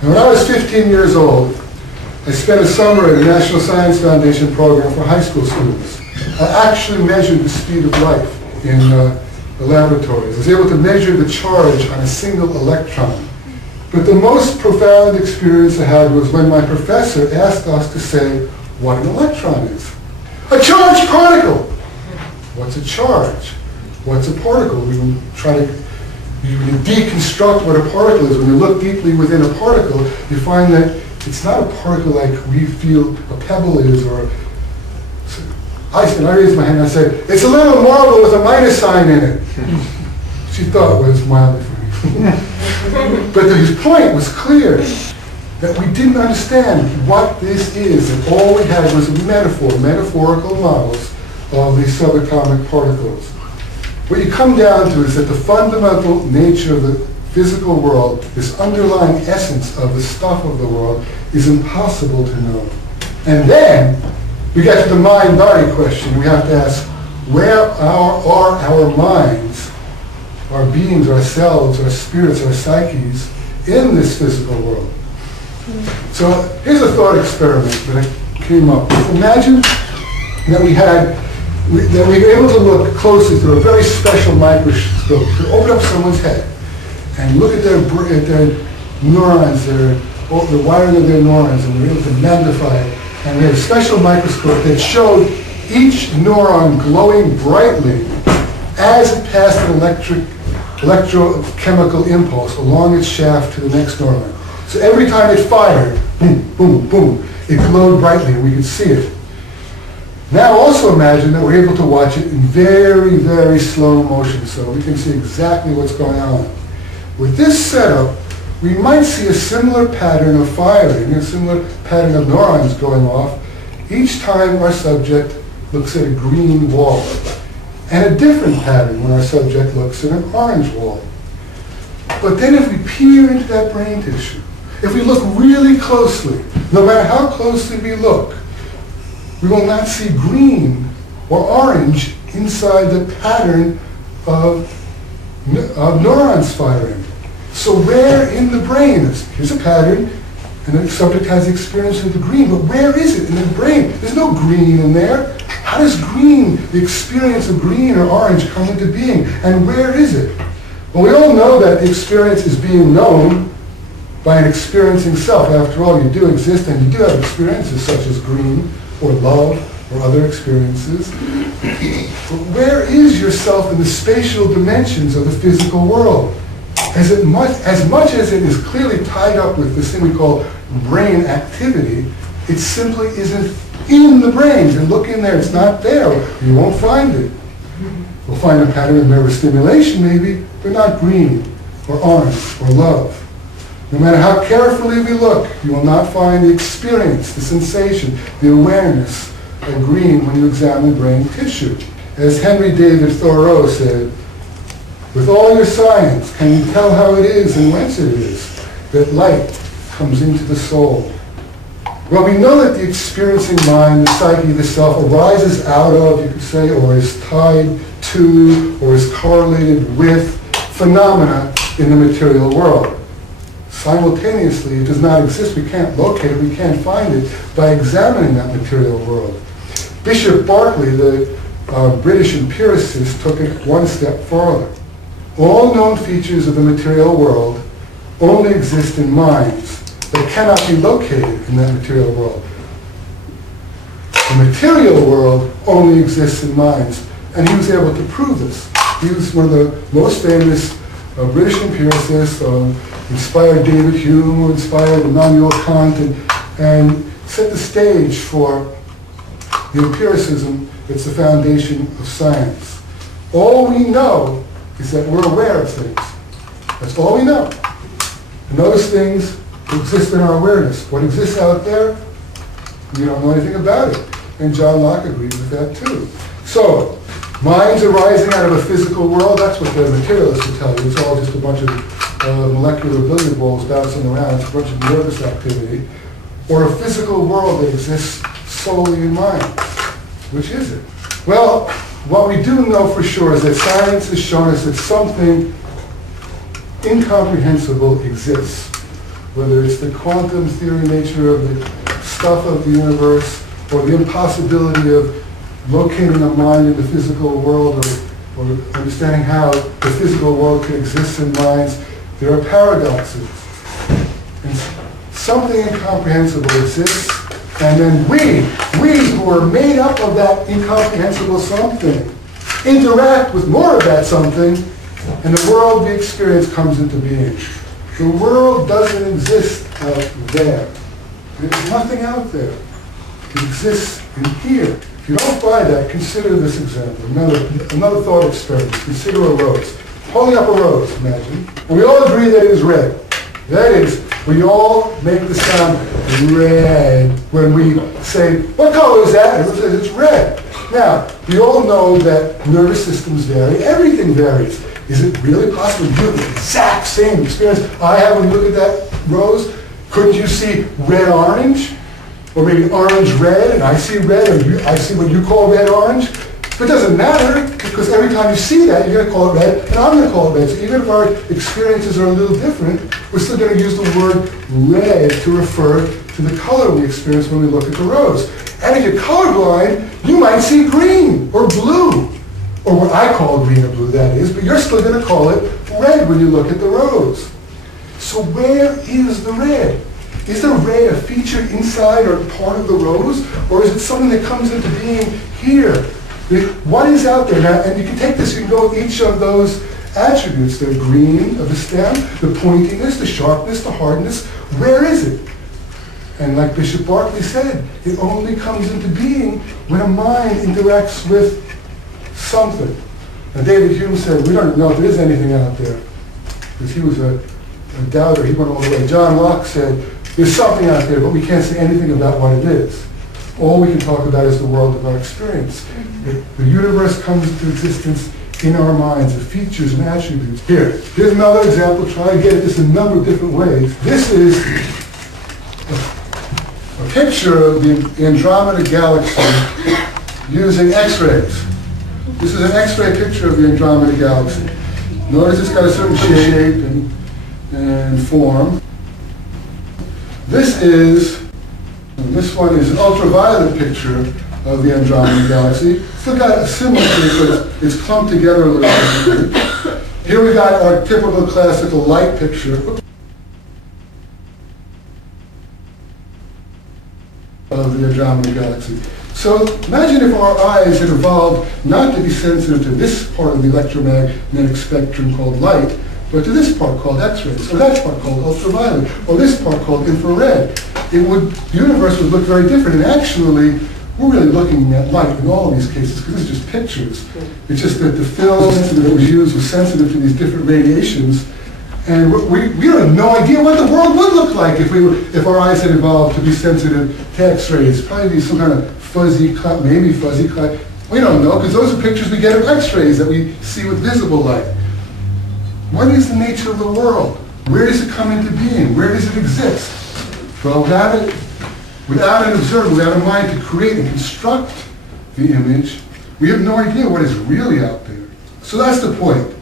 And when I was 15 years old, I spent a summer at a National Science Foundation program for high school students. I actually measured the speed of light in the laboratories. I was able to measure the charge on a single electron. But the most profound experience I had was when my professor asked us to say what an electron is. A charged particle! What's a charge? What's a particle? We will try to deconstruct what a particle is. When you look deeply within a particle, you find that it's not a particle like we feel a pebble is, or I raised my hand and I said, it's a little marble with a minus sign in it. She thought it was mildly funny. But his point was clear, that we didn't understand what this is, and all we had was a metaphorical models of these subatomic particles. What you come down to is that the fundamental nature of the physical world, this underlying essence of the stuff of the world, is impossible to know. And then we get to the mind-body question. We have to ask, where are our minds, our beings, ourselves, our spirits, our psyches, in this physical world? So here's a thought experiment that I came up with. Imagine that we were able to look closely through a very special microscope to open up someone's head and look at their neurons, the wiring of their neurons, and we were able to magnify it. And we had a special microscope that showed each neuron glowing brightly as it passed an electrochemical impulse along its shaft to the next neuron. So every time it fired, boom, boom, boom, it glowed brightly and we could see it. Now also imagine that we're able to watch it in very, very slow motion so we can see exactly what's going on. With this setup, we might see a similar pattern of firing, a similar pattern of neurons going off each time our subject looks at a green wall, and a different pattern when our subject looks at an orange wall. But then if we peer into that brain tissue, if we look really closely, no matter how closely we look, we will not see green or orange inside the pattern of neurons firing. So where in the brain here's a pattern, and the subject has the experience of the green, but where is it in the brain? There's no green in there. How does green, the experience of green or orange, come into being? And where is it? Well, we all know that the experience is being known by an experiencing self. After all, you do exist and you do have experiences such as green or love or other experiences. But where is yourself in the spatial dimensions of the physical world? As much as it is clearly tied up with this thing we call brain activity, it simply isn't in the brain. You look in there, it's not there. You won't find it. We'll find a pattern of nervous stimulation maybe, but not green or orange or love. No matter how carefully we look, you will not find the experience, the sensation, the awareness of green when you examine brain tissue. As Henry David Thoreau said, with all your science, can you tell how it is and whence it is that light comes into the soul? Well, we know that the experiencing mind, the psyche, the self, arises out of, you could say, or is tied to, or is correlated with phenomena in the material world. Simultaneously, it does not exist. We can't locate it. We can't find it by examining that material world. Bishop Berkeley, the British empiricist, took it one step further. All known features of the material world only exist in minds. They cannot be located in that material world. The material world only exists in minds. And he was able to prove this. He was one of the most famous British empiricists, inspired David Hume, who inspired Immanuel Kant, and set the stage for the empiricism that's the foundation of science. All we know is that we're aware of things. That's all we know. And those things exist in our awareness. What exists out there, we don't know anything about it. And John Locke agrees with that too. So, minds arising out of a physical world, that's what the materialists will tell you. It's all just a bunch of molecular billiard balls bouncing around. It's a bunch of nervous activity. Or a physical world that exists solely in mind. Which is it? Well, what we do know for sure is that science has shown us that something incomprehensible exists. whether it's the quantum theory nature of the stuff of the universe, or the impossibility of locating a mind in the physical world, or understanding how the physical world can exist in minds, there are paradoxes. And something incomprehensible exists, and then we who are made up of that incomprehensible something, interact with more of that something, and the world we experience comes into being. The world doesn't exist out there. There's nothing out there. It exists in here. If you don't buy that, consider this example. Another thought experiment. Consider a rose. Holding up a rose, imagine. And we all agree that it is red. That is, we all make the sound red when we say, what color is that? Everyone says it's red. Now, we all know that nervous systems vary. Everything varies. Is it really possible to do the exact same experience I have when you look at that rose? Couldn't you see red-orange? Or maybe orange-red, and I see red, and I see what you call red-orange? But it doesn't matter, because every time you see that, you're going to call it red, and I'm going to call it red. So even if our experiences are a little different, we're still going to use the word red to refer to the color we experience when we look at the rose. And if you're colorblind, you might see green or blue, or what I call green or blue, that is, but you're still going to call it red when you look at the rose. So where is the red? Is the red a feature inside or part of the rose, or is it something that comes into being here? What is out there now? And you can take this, you can go with each of those attributes, the green of the stem, the pointiness, the sharpness, the hardness. Where is it? And like Bishop Berkeley said, it only comes into being when a mind interacts with something. Now David Hume said, we don't know if there is anything out there, because he was a doubter, he went all the way. John Locke said, there's something out there, but we can't say anything about what it is. All we can talk about is the world of our experience. The universe comes into existence in our minds, the features and attributes. Here's another example. Try to get at this in a number of different ways. This is a picture of the Andromeda Galaxy using X-rays. This is an X-ray picture of the Andromeda Galaxy. Notice it's got a certain shape and form. This one is an ultraviolet picture of the Andromeda Galaxy. Still got a similar shape, but it's clumped together a little bit. Here we got our typical classical light picture of the Andromeda Galaxy. So imagine if our eyes had evolved not to be sensitive to this part of the electromagnetic spectrum called light, but to this part called X-rays, or that part called ultraviolet, or this part called infrared. The universe would look very different, and actually, we're really looking at light in all of these cases, because it's just pictures. It's just that the films that we use were sensitive to these different radiations, and we have no idea what the world would look like if our eyes had evolved to be sensitive to X-rays. Probably be some kind of fuzzy, maybe fuzzy, we don't know, because those are pictures we get of X-rays that we see with visible light. What is the nature of the world? Where does it come into being? Where does it exist? Well, without an observer, without a mind to create and construct the image, we have no idea what is really out there. So that's the point.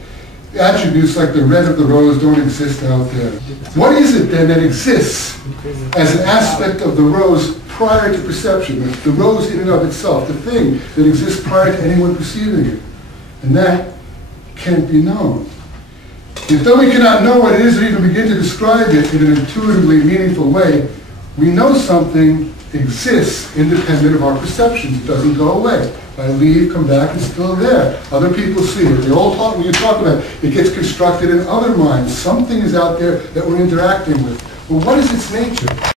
The attributes like the red of the rose don't exist out there. What is it then that exists as an aspect of the rose prior to perception? The rose in and of itself, the thing that exists prior to anyone perceiving it. And that can't be known. If though we cannot know what it is or even begin to describe it in an intuitively meaningful way, we know something exists independent of our perceptions. It doesn't go away. If I leave, come back, it's still there. Other people see it. They all talk, when you talk about it, it gets constructed in other minds. Something is out there that we're interacting with. Well, what is its nature?